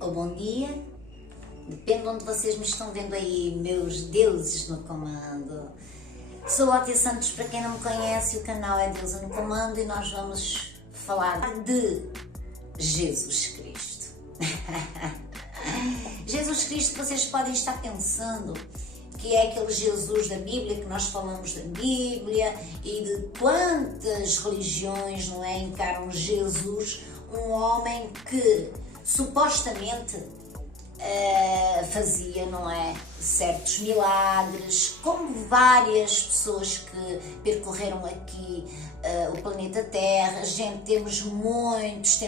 ou bom dia, depende de onde vocês me estão vendo aí, meus deuses no comando. Sou a Tia Santos, para quem não me conhece, o canal é Deus no Comando e nós vamos falar de Jesus Cristo. Jesus Cristo, vocês podem estar pensando que é aquele Jesus da Bíblia, que nós falamos da Bíblia e de quantas religiões, não é, encaram Jesus, um homem que supostamente fazia, não é, certos milagres, como várias pessoas que percorreram aqui o planeta Terra. Gente, temos muitas,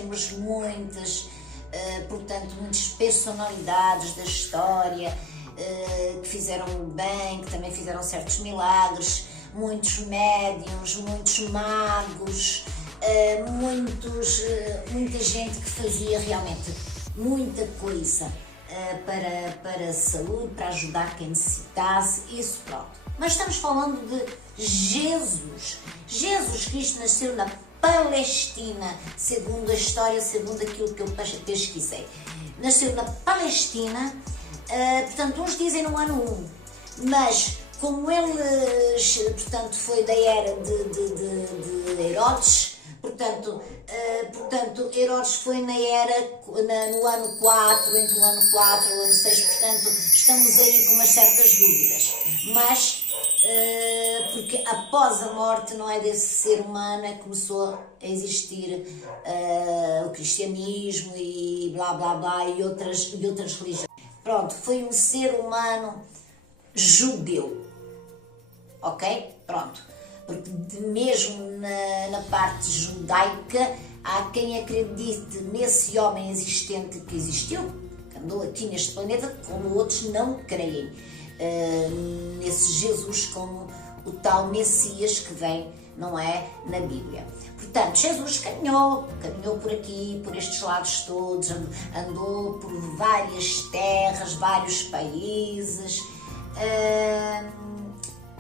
portanto, muitas personalidades da história que fizeram bem, que também fizeram certos milagres, muitos médiuns, muitos magos, muita gente que fazia realmente muita coisa para a saúde, para ajudar quem necessitasse, isso pronto. Mas estamos falando de Jesus. Jesus Cristo nasceu na Palestina, segundo a história, segundo aquilo que eu pesquisei. Nasceu na Palestina, portanto, uns dizem no ano 1, mas como ele, portanto, foi da era de Herodes, portanto, Herodes foi no ano 4, entre o ano 4 e o ano 6, portanto, estamos aí com umas certas dúvidas, mas porque após a morte, não é, desse ser humano, começou a existir o cristianismo e blá blá blá e outras religiões. Pronto, foi um ser humano judeu, ok? Pronto. Porque mesmo na parte judaica há quem acredite nesse homem existente que existiu, que andou aqui neste planeta, como outros não creem nesse Jesus como o tal Messias que vem, não é, na Bíblia. Portanto, Jesus caminhou por aqui, por estes lados todos, andou por várias terras, vários países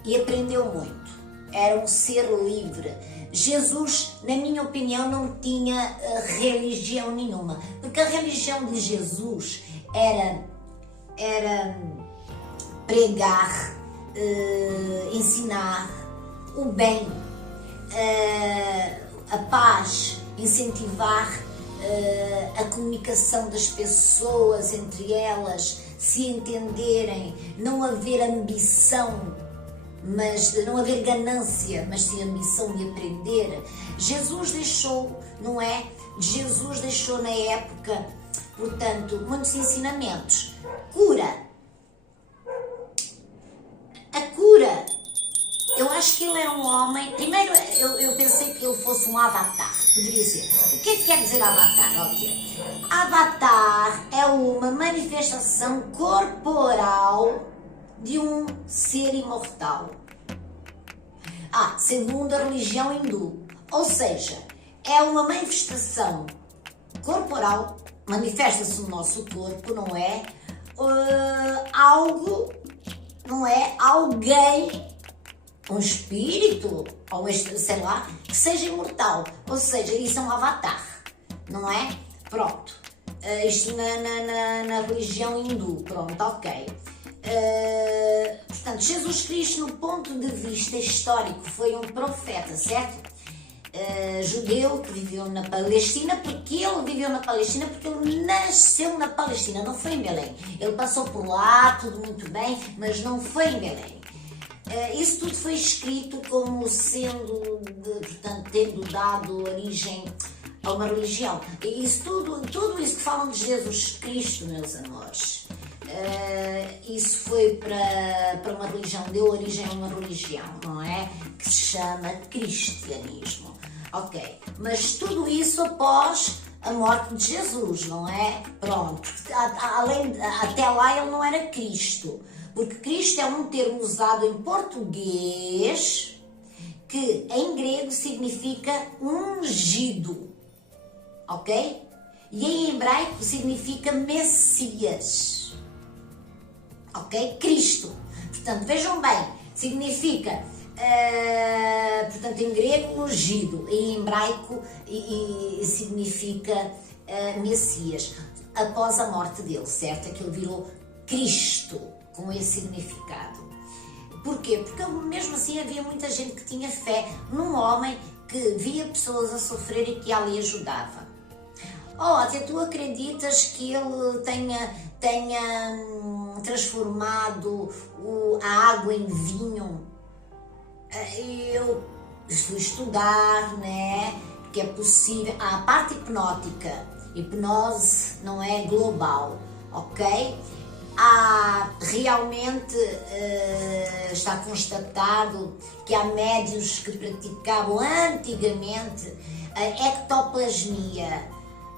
e aprendeu muito. Era um ser livre. Jesus, na minha opinião, não tinha religião nenhuma, porque a religião de Jesus era pregar, ensinar o bem, a paz, incentivar a comunicação das pessoas entre elas, se entenderem, não haver ambição, mas não haver ganância, mas sim ambição de aprender. Jesus deixou, não é? Jesus deixou na época, portanto, muitos ensinamentos. Cura. A cura. Eu acho que ele era um homem. Primeiro, eu pensei que ele fosse um avatar. Poderia ser. O que é que quer dizer avatar? Okay. Avatar é uma manifestação corporal de um ser imortal. Segundo a religião hindu. Ou seja, é uma manifestação corporal, manifesta-se no nosso corpo, não é? Algo, não é? Alguém, um espírito, ou sei lá, que seja imortal. Ou seja, isso é um avatar, não é? Pronto. Isto na religião hindu, pronto, ok. Portanto, Jesus Cristo, no ponto de vista histórico, foi um profeta, certo? Judeu que viveu na Palestina. Porque ele viveu na Palestina? Porque ele nasceu na Palestina, não foi em Belém. Ele passou por lá, tudo muito bem, mas não foi em Belém. Isso tudo foi escrito como sendo, portanto, tendo dado origem a uma religião. E isso tudo isso que falam de Jesus Cristo, meus amores, isso foi para uma religião, deu origem a uma religião, não é? Que se chama cristianismo. Ok, mas tudo isso após a morte de Jesus, não é? Pronto, até lá ele não era Cristo, porque Cristo é um termo usado em português que em grego significa ungido, ok? E em hebraico significa Messias. Ok? Cristo. Portanto, vejam bem, significa, portanto, em grego, ungido, em hebraico significa Messias. após a morte dele, certo? É que ele virou Cristo, com esse significado. Porquê? Porque mesmo assim havia muita gente que tinha fé num homem que via pessoas a sofrer e que ali ajudava. Até tu acreditas que ele tenha transformado a água em vinho? Eu fui estudar, né? Que é possível. A parte hipnótica, hipnose não é global, ok? Realmente está constatado que há médiuns que praticavam antigamente a ectoplasmia.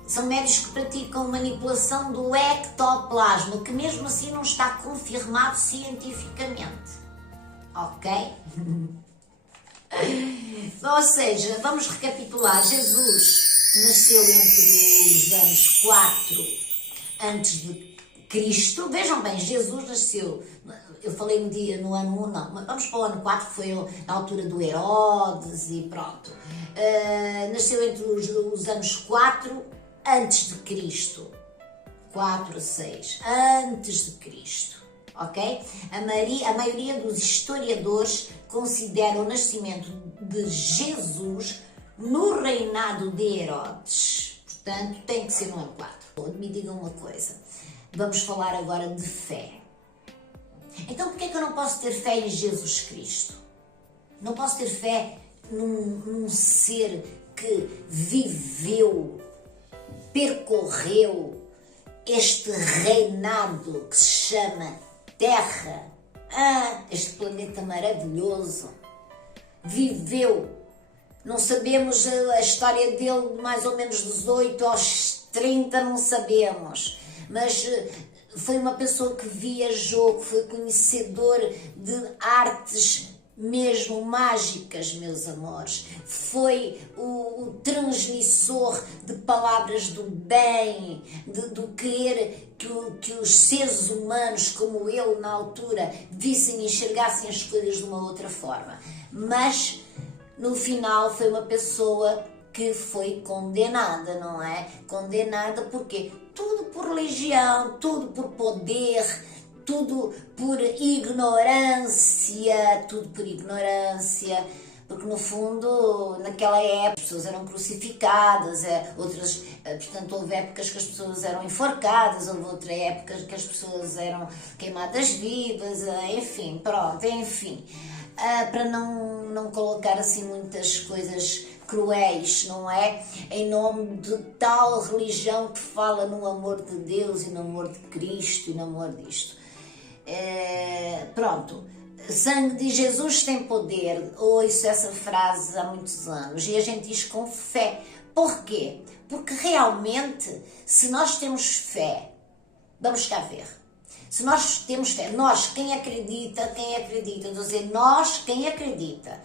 São médiuns que praticam manipulação do ectoplasma, que mesmo assim não está confirmado cientificamente, ok? Ou seja, vamos recapitular. Jesus nasceu entre os anos 4 antes de Cristo. Vejam bem, Jesus nasceu, eu falei no ano 1, não, vamos para o ano 4, que foi na altura do Herodes e pronto. Nasceu entre os anos 4 antes de Cristo. 4 a 6, antes de Cristo, ok? A maioria dos historiadores considera o nascimento de Jesus no reinado de Herodes. Portanto, tem que ser no ano 4. Me digam uma coisa. Vamos falar agora de fé. Então, por que é que eu não posso ter fé em Jesus Cristo? Não posso ter fé num ser que viveu, percorreu este reinado que se chama Terra, este planeta maravilhoso, viveu, não sabemos a história dele de mais ou menos 18 aos 30, não sabemos, mas foi uma pessoa que viajou, que foi conhecedor de artes mesmo mágicas, meus amores. Foi o transmissor de palavras do bem, do querer que os seres humanos, como ele na altura, vissem e enxergassem as coisas de uma outra forma. Mas, no final, foi uma pessoa que foi condenada, não é? Condenada porque tudo por religião, tudo por poder, tudo por ignorância, porque no fundo, naquela época, as pessoas eram crucificadas, outras, portanto, houve épocas que as pessoas eram enforcadas, houve outra época que as pessoas eram queimadas vivas, enfim, pronto, enfim. Para não colocar assim muitas coisas cruéis, não é? Em nome de tal religião que fala no amor de Deus e no amor de Cristo e no amor disto. Pronto, sangue de Jesus tem poder. Ouço essa frase há muitos anos e a gente diz com fé. Porquê? Porque realmente, se nós temos fé, vamos cá ver. Se nós temos fé, nós, quem acredita, estou a dizer, nós, quem acredita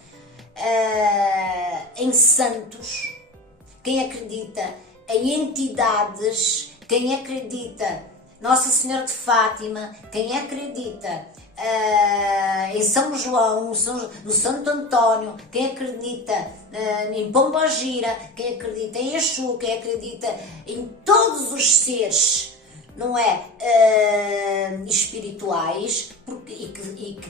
em santos, quem acredita em entidades, quem acredita Nossa Senhora de Fátima, quem acredita em São João, no Santo António, quem acredita em Pombagira, quem acredita em Exu, quem acredita em todos os seres, não é, espirituais, e que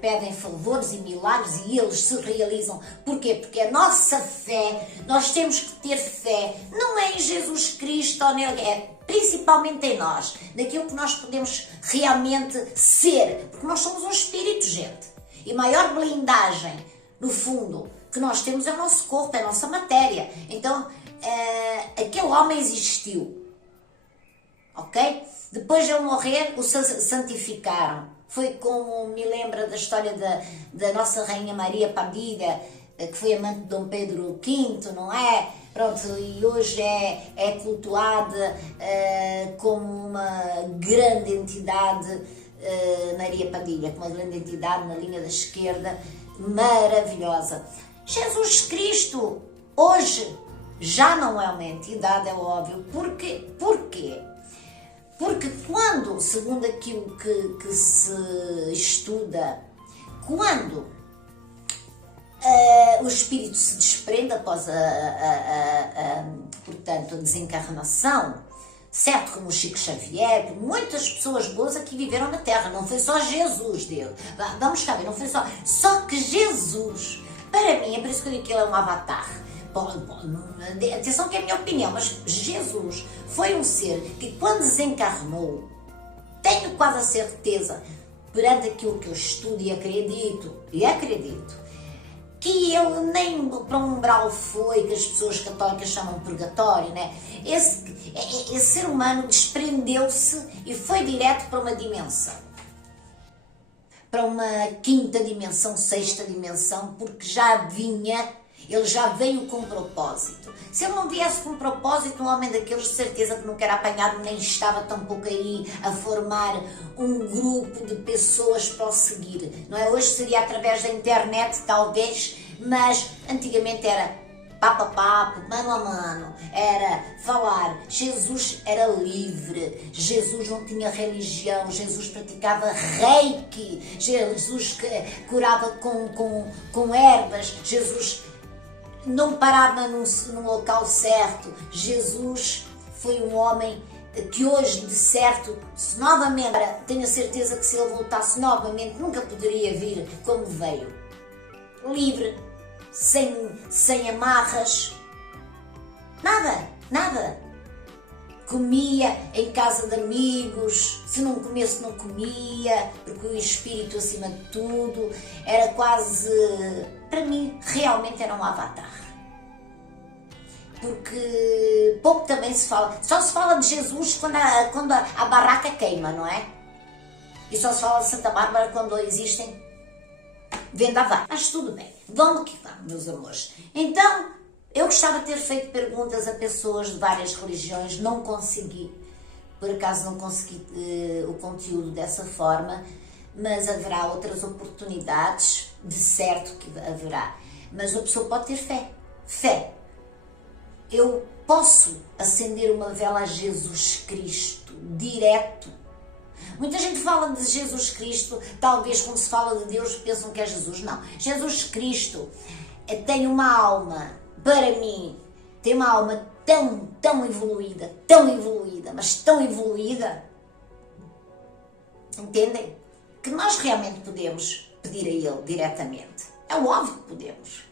pedem favores e milagres, e eles se realizam. Porquê? Porque a nossa fé, nós temos que ter fé, não é em Jesus Cristo, é principalmente em nós, naquilo que nós podemos realmente ser, porque nós somos um espírito, gente, e a maior blindagem, no fundo, que nós temos é o nosso corpo, é a nossa matéria. Então, aquele homem existiu, ok? Depois de ele morrer, o santificaram. Foi como me lembra da história da nossa Rainha Maria Padilha, que foi amante de Dom Pedro V, não é? Pronto, e hoje é cultuada como uma grande entidade, Maria Padilha, como uma grande entidade na linha da esquerda, maravilhosa. Jesus Cristo, hoje, já não é uma entidade, é óbvio. Porquê? Porque quando, segundo aquilo que se estuda, quando o espírito se desprende após portanto, a desencarnação, certo, como o Chico Xavier, muitas pessoas boas aqui viveram na Terra, não foi só Jesus, Deus. Vamos cá ver, não foi só que Jesus, para mim, é por isso que eu digo que ele é um avatar. Atenção que é a minha opinião, mas Jesus foi um ser que quando desencarnou, tenho quase a certeza, perante aquilo que eu estudo e acredito, que ele nem para um umbral foi, que as pessoas católicas chamam purgatório, né? Esse ser humano desprendeu-se e foi direto para uma dimensão. Para uma quinta dimensão, sexta dimensão, porque ele já veio com propósito. Se ele não viesse com propósito, um homem daqueles de certeza que nunca era apanhado, nem estava tampouco aí a formar um grupo de pessoas para o seguir. Não é? Hoje seria através da internet, talvez, mas antigamente era papo a papo, mano a mano, era falar. Jesus era livre, Jesus não tinha religião, Jesus praticava reiki, Jesus curava com ervas, Jesus não parava num local certo. Jesus foi um homem que hoje, de certo, se novamente, tenho a certeza que se ele voltasse novamente, nunca poderia vir como veio. Livre, sem amarras, nada. Comia em casa de amigos, se não comesse não comia, porque o espírito acima de tudo era quase, para mim, realmente era um avatar. Porque pouco também se fala, só se fala de Jesus quando a barraca queima, não é? E só se fala de Santa Bárbara quando existem vendavais. Mas tudo bem, vamos que vamos, meus amores. Então, eu gostava de ter feito perguntas a pessoas de várias religiões, não consegui. Por acaso não consegui o conteúdo dessa forma, mas haverá outras oportunidades, de certo que haverá. Mas a pessoa pode ter fé. Fé. Eu posso acender uma vela a Jesus Cristo, direto. Muita gente fala de Jesus Cristo, talvez quando se fala de Deus pensam que é Jesus. Não. Jesus Cristo tem uma alma, para mim, tem uma alma tão evoluída, mas tão evoluída, entendem? Que nós realmente podemos pedir a Ele diretamente. É óbvio que podemos.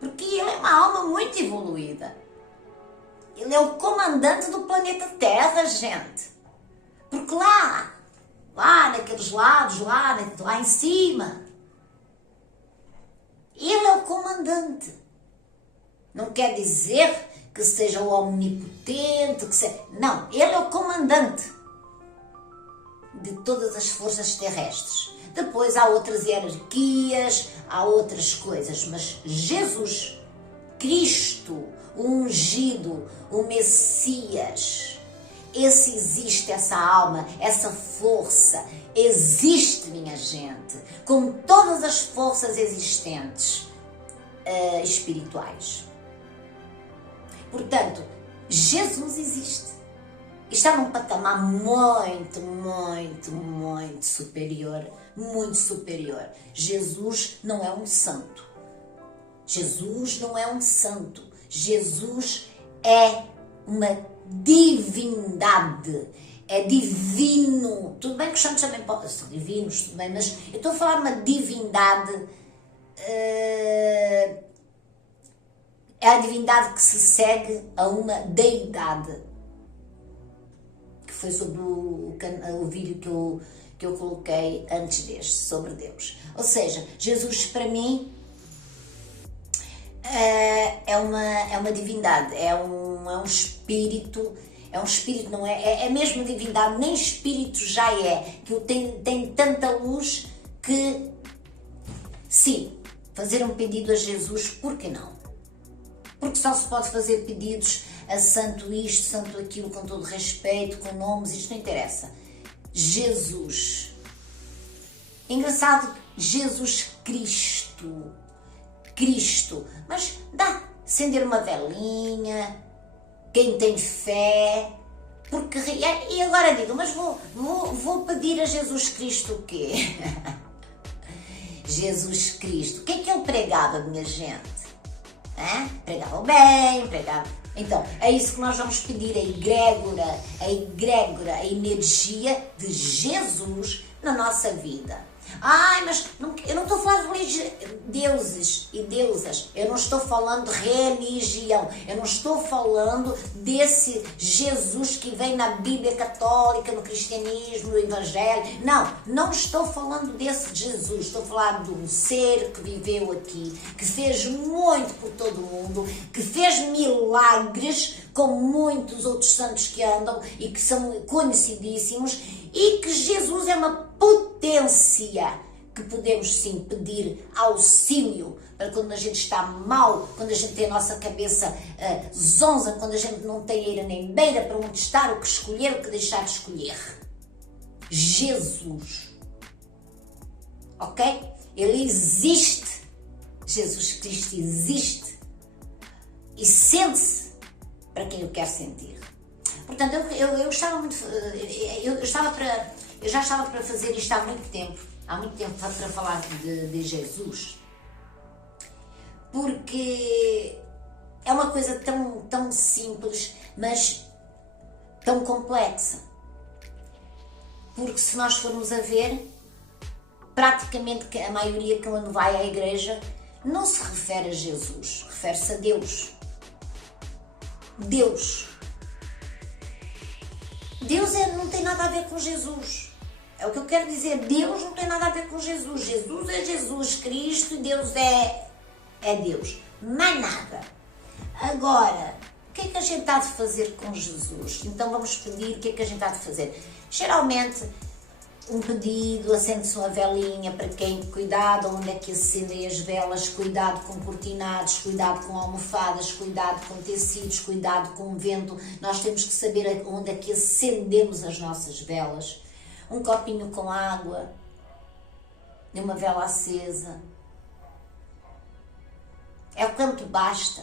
Porque Ele é uma alma muito evoluída. Ele é o comandante do planeta Terra, gente. Porque lá naqueles lados, lá em cima, Ele é o comandante. Não quer dizer que seja o omnipotente, não, Ele é o comandante de todas as forças terrestres. Depois há outras hierarquias, há outras coisas, mas Jesus Cristo, o ungido, o Messias, existe essa alma, essa força, existe, minha gente, com todas as forças existentes espirituais. Portanto, Jesus existe. E está num patamar muito superior, muito superior. Jesus não é um santo. Jesus não é um santo. Jesus é uma divindade. É divino. Tudo bem que os santos também são divinos, tudo bem, mas eu estou a falar de uma divindade. É a divindade que se segue a uma deidade. Que foi sobre o vídeo que eu coloquei antes deste, sobre Deus. Ou seja, Jesus para mim é uma divindade, é um espírito, não é mesmo divindade, nem espírito já é, que tem tanta luz que, sim, fazer um pedido a Jesus, por que não? Porque só se pode fazer pedidos a santo isto, santo aquilo, com todo respeito, com nomes, isto não interessa. Jesus. Engraçado, Jesus Cristo. Mas dá, acender uma velinha, quem tem fé, porque... E agora digo, mas vou pedir a Jesus Cristo o quê? Jesus Cristo, o que é que ele pregava, minha gente? Pregava o bem, Então, é isso que nós vamos pedir, a egrégora, a energia de Jesus na nossa vida. Ai, mas eu não estou falando de deuses e deusas, eu não estou falando de religião, eu não estou falando desse Jesus que vem na Bíblia católica, no cristianismo, no evangelho. Não estou falando desse Jesus, estou falando de um ser que viveu aqui, que fez muito por todo mundo, que fez milagres como muitos outros santos que andam e que são conhecidíssimos, e que Jesus é uma potência que podemos sim pedir auxílio para quando a gente está mal, quando a gente tem a nossa cabeça zonza, quando a gente não tem eira nem beira para onde estar, o que escolher, o que deixar de escolher. Jesus. Ok? Ele existe. Jesus Cristo existe. E sente-se para quem o quer sentir. Portanto, eu já estava para fazer isto há muito tempo para falar de Jesus, porque é uma coisa tão simples, mas tão complexa. Porque se nós formos a ver, praticamente a maioria que quando vai à igreja não se refere a Jesus, refere-se a Deus. Deus não tem nada a ver com Jesus. É o que eu quero dizer. Deus não tem nada a ver com Jesus. Jesus é Jesus Cristo e Deus é Deus. Mais nada. Agora, o que é que a gente há de fazer com Jesus? Então vamos pedir o que é que a gente há de fazer. Geralmente, um pedido, acende-se uma velinha para quem, cuidado onde é que acendem as velas, cuidado com cortinados, cuidado com almofadas, cuidado com tecidos, cuidado com vento. Nós temos que saber onde é que acendemos as nossas velas. Um copinho com água, e uma vela acesa. É o quanto basta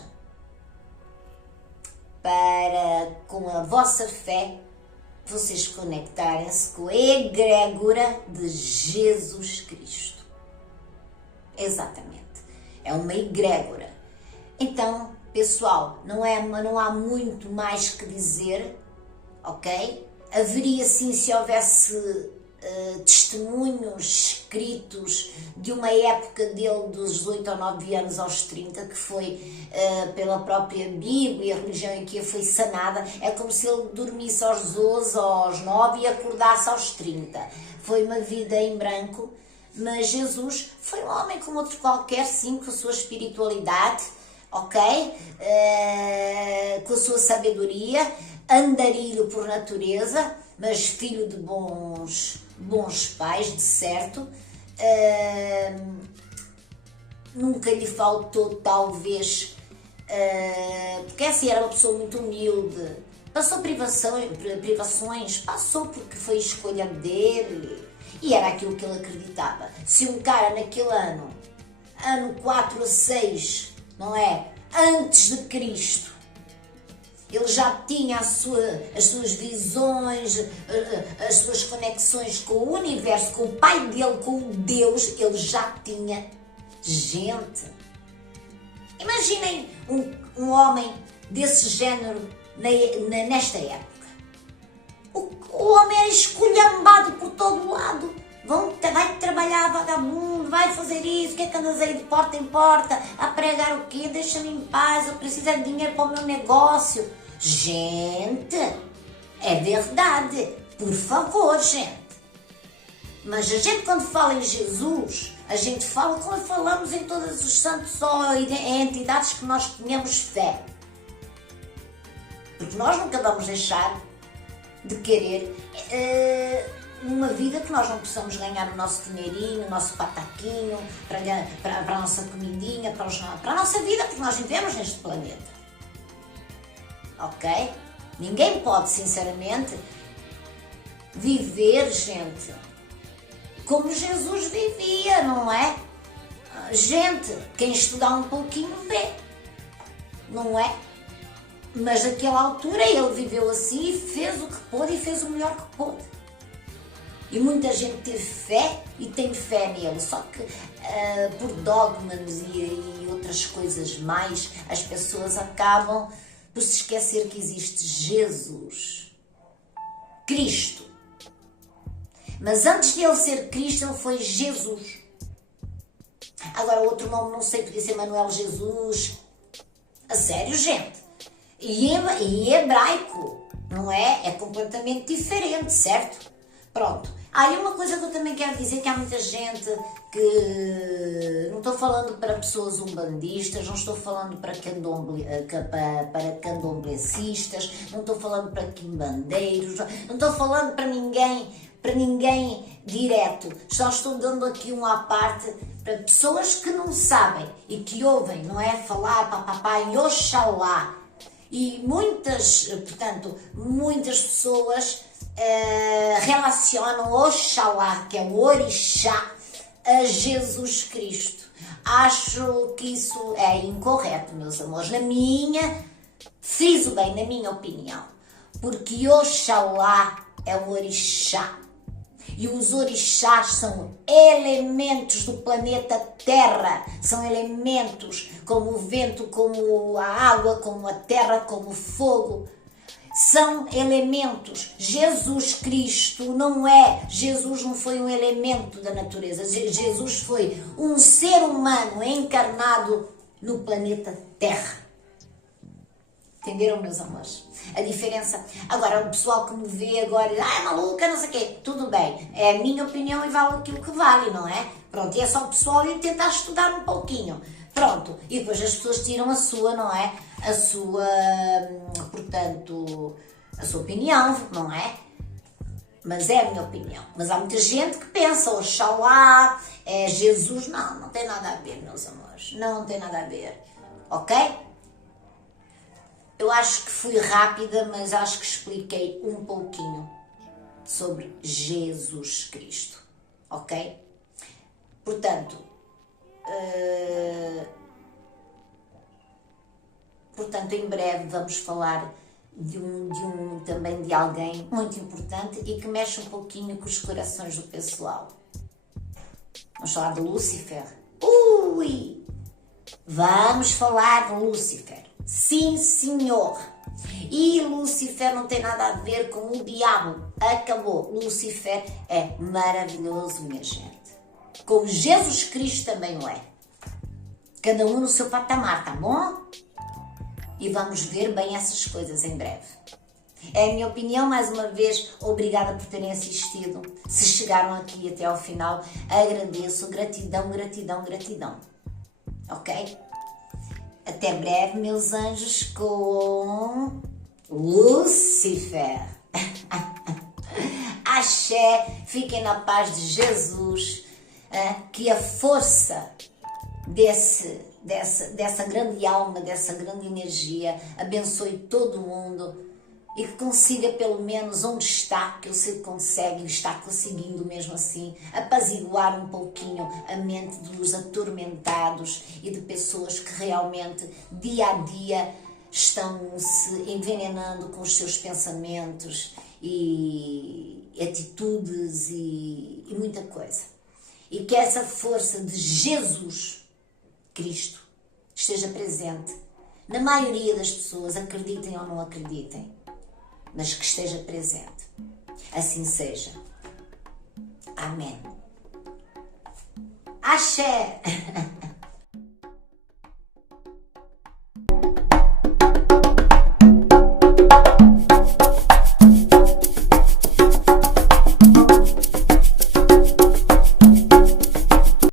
para, com a vossa fé, vocês conectarem-se com a egrégora de Jesus Cristo. Exatamente. É uma egrégora. Então, pessoal, não há muito mais que dizer, ok? Haveria sim, se houvesse testemunhos escritos de uma época dele dos 18 ou 9 anos aos 30, que foi pela própria Bíblia, a religião em que ele foi sanada. É como se ele dormisse aos 12 ou aos 9 e acordasse aos 30. Foi uma vida em branco, mas Jesus foi um homem como outro qualquer, sim, com a sua espiritualidade, ok? Com a sua sabedoria, andarilho por natureza, mas filho de bons pais, de certo. Nunca lhe faltou, talvez, porque assim, era uma pessoa muito humilde, passou privações, passou porque foi escolha dele e era aquilo que ele acreditava. Se um cara naquele ano 4 a 6, não é? Antes de Cristo, ele já tinha as suas visões, as suas conexões com o universo, com o pai dele, com o Deus. Ele já tinha gente. Imaginem um homem desse género nesta época. O homem era esculhambado por todo lado. Vai trabalhar, vagabundo, vai fazer isso, o que é que andas aí de porta em porta, a pregar o quê? Deixa-me em paz, eu preciso de dinheiro para o meu negócio. Gente, é verdade, por favor, gente. Mas a gente, quando fala em Jesus, a gente fala como falamos em todos os santos ou em entidades que nós tenhamos fé. Porque nós nunca vamos deixar de querer uma vida que nós não possamos ganhar o nosso dinheirinho, o nosso pataquinho, para a nossa comidinha, para a nossa vida, porque nós vivemos neste planeta. Ok? Ninguém pode, sinceramente, viver, gente, como Jesus vivia, não é? Gente, quem estudar um pouquinho vê, não é? Mas naquela altura ele viveu assim e fez o que pôde e fez o melhor que pôde. E muita gente teve fé e tem fé nele, só que por dogmas e outras coisas mais, as pessoas acabam por se esquecer que existe Jesus, Cristo. Mas antes de ele ser Cristo, ele foi Jesus. Agora, outro nome, não sei, podia ser Manuel Jesus. A sério, gente. E em hebraico, não é? É completamente diferente, certo? Pronto. Aí uma coisa que eu também quero dizer, que há muita gente que... Não estou falando para pessoas umbandistas, não estou falando para candomblecistas, não estou falando para quimbandeiros, não estou falando para ninguém direto. Só estou dando aqui uma à parte para pessoas que não sabem e que ouvem, não é? Falar papapá e oxalá. E muitas pessoas relacionam Oxalá, que é o orixá, a Jesus Cristo. Acho que isso é incorreto, meus amores. Friso bem, na minha opinião. Porque Oxalá é o orixá. E os orixás são elementos do planeta Terra. São elementos como o vento, como a água, como a terra, como o fogo. São elementos. Jesus Cristo não é. Jesus não foi um elemento da natureza. Jesus foi um ser humano encarnado no planeta Terra. Entenderam, meus amores? A diferença. Agora, o pessoal que me vê agora, é maluca, não sei o quê, tudo bem. É a minha opinião e vale aquilo que vale, não é? Pronto, e é só o pessoal ir tentar estudar um pouquinho. Pronto, e depois as pessoas tiram a sua, não é? A sua opinião, não é? Mas é a minha opinião. Mas há muita gente que pensa, Oxalá, é Jesus. Não tem nada a ver, meus amores. Não tem nada a ver. Ok? Eu acho que fui rápida, mas acho que expliquei um pouquinho sobre Jesus Cristo. Ok? Portanto, em breve vamos falar também de alguém muito importante e que mexe um pouquinho com os corações do pessoal. Vamos falar de Lúcifer. Ui! Vamos falar de Lúcifer. Sim, senhor. E Lúcifer não tem nada a ver com o diabo. Acabou. Lúcifer é maravilhoso, minha gente. Como Jesus Cristo também o é. Cada um no seu patamar, tá bom? E vamos ver bem essas coisas em breve. É a minha opinião, mais uma vez, obrigada por terem assistido. Se chegaram aqui até ao final, agradeço. Gratidão, gratidão, gratidão. Ok? Até breve, meus anjos, com Lúcifer. Axé, fiquem na paz de Jesus. Que a força dessa grande alma, dessa grande energia, abençoe todo mundo e que consiga pelo menos onde está, que eu sei que consegue, está conseguindo mesmo assim, apaziguar um pouquinho a mente dos atormentados e de pessoas que realmente dia a dia estão se envenenando com os seus pensamentos e atitudes e muita coisa. E que essa força de Jesus Cristo esteja presente na maioria das pessoas, acreditem ou não acreditem, mas que esteja presente. Assim seja. Amém. Axé!